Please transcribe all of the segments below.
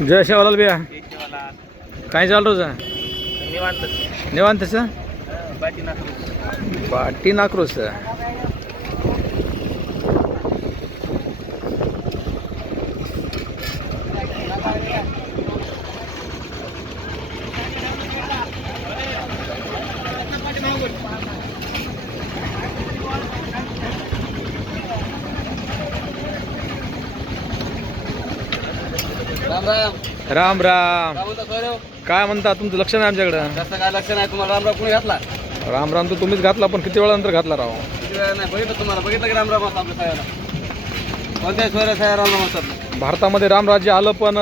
जय शेवालाल भैया काय चाल रोज निवांतच बाटी नाक्रोस राम राम राम राम काय काय म्हणता तुमचं लक्ष नाही आमच्याकडं कसं काय लक्ष नाही तुम्हाला रामराव कोणी घातला राम राम तर तुम्हीच घातला पण किती वेळानंतर घातला राव किती वेळा नाही बघितलं तुम्हाला बघितलं की रामराव असं आपल्या साहेबाला कोणत्या सोयऱ्या साहेब रामराव असतात भारतामध्ये रामराज्य आलं पण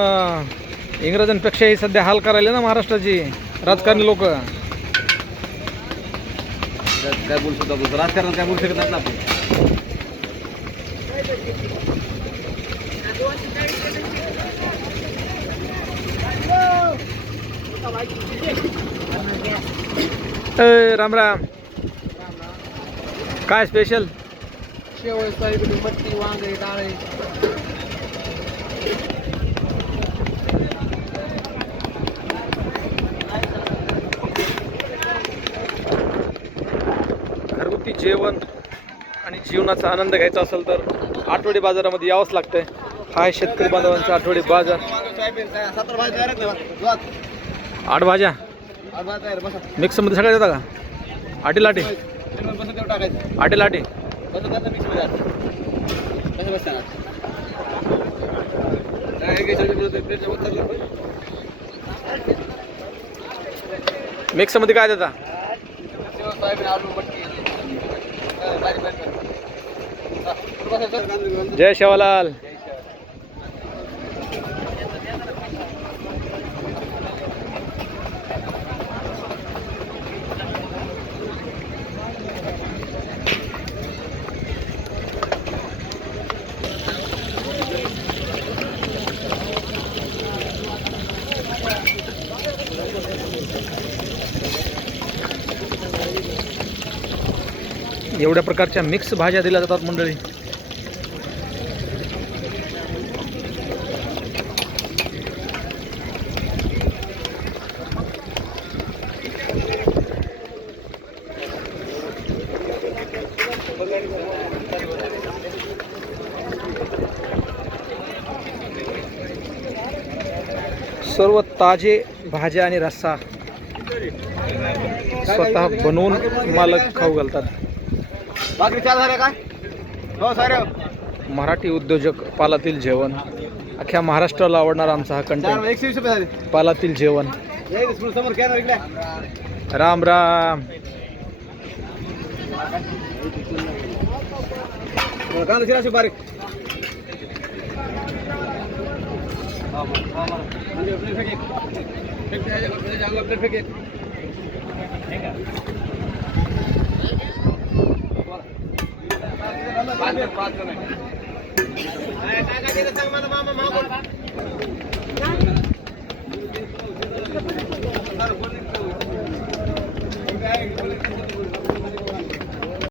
इंग्रजांपेक्षाही सध्या हाल करायले ना महाराष्ट्राची राजकारणी लोक काय बोलू शकतो आपण राजकारण काय बोलू शकत नाही ना आपण राम राम काय स्पेशल शेवळ सोयाबीन मटकी वांगे डाळे घरगुती जेवण आणि जीवनाचा आनंद घ्यायचा असेल तर आठवडी बाजारामध्ये यावंच लागतंय. हा आहे शेतकरी बांधवांचा आठवडी बाजार. सोयाबीन 70 भाजी तयार आहेत 8 भाज्या बसा मिक्स मध्ये सगळ्या देता का आटी लाटी बसा तेवढं टाकायचं आटी लाटी बसा करता मिक्स मध्ये कसं बसता मिक्स मध्ये काय देता सोयाबीन आलू मटकी जय शेवालाल एवढ्या प्रकारच्या मिक्स भाज्या दिल्या जातात मंडळी. सर्व ताजे भाज्या आणि रस्सा स्वतः बनवून मालक खाऊ घालतात. भाकरी चार झाल्या काय हो साऱ्या मराठी उद्योजक पालातील जेवण. अख्ख्या महाराष्ट्राला आवडणारा आमचा हा कंटेंट 120 रुपये झाले पालातील जेवण. समोर कॅनर इकडे राम राम कांदा चिराशी बारीक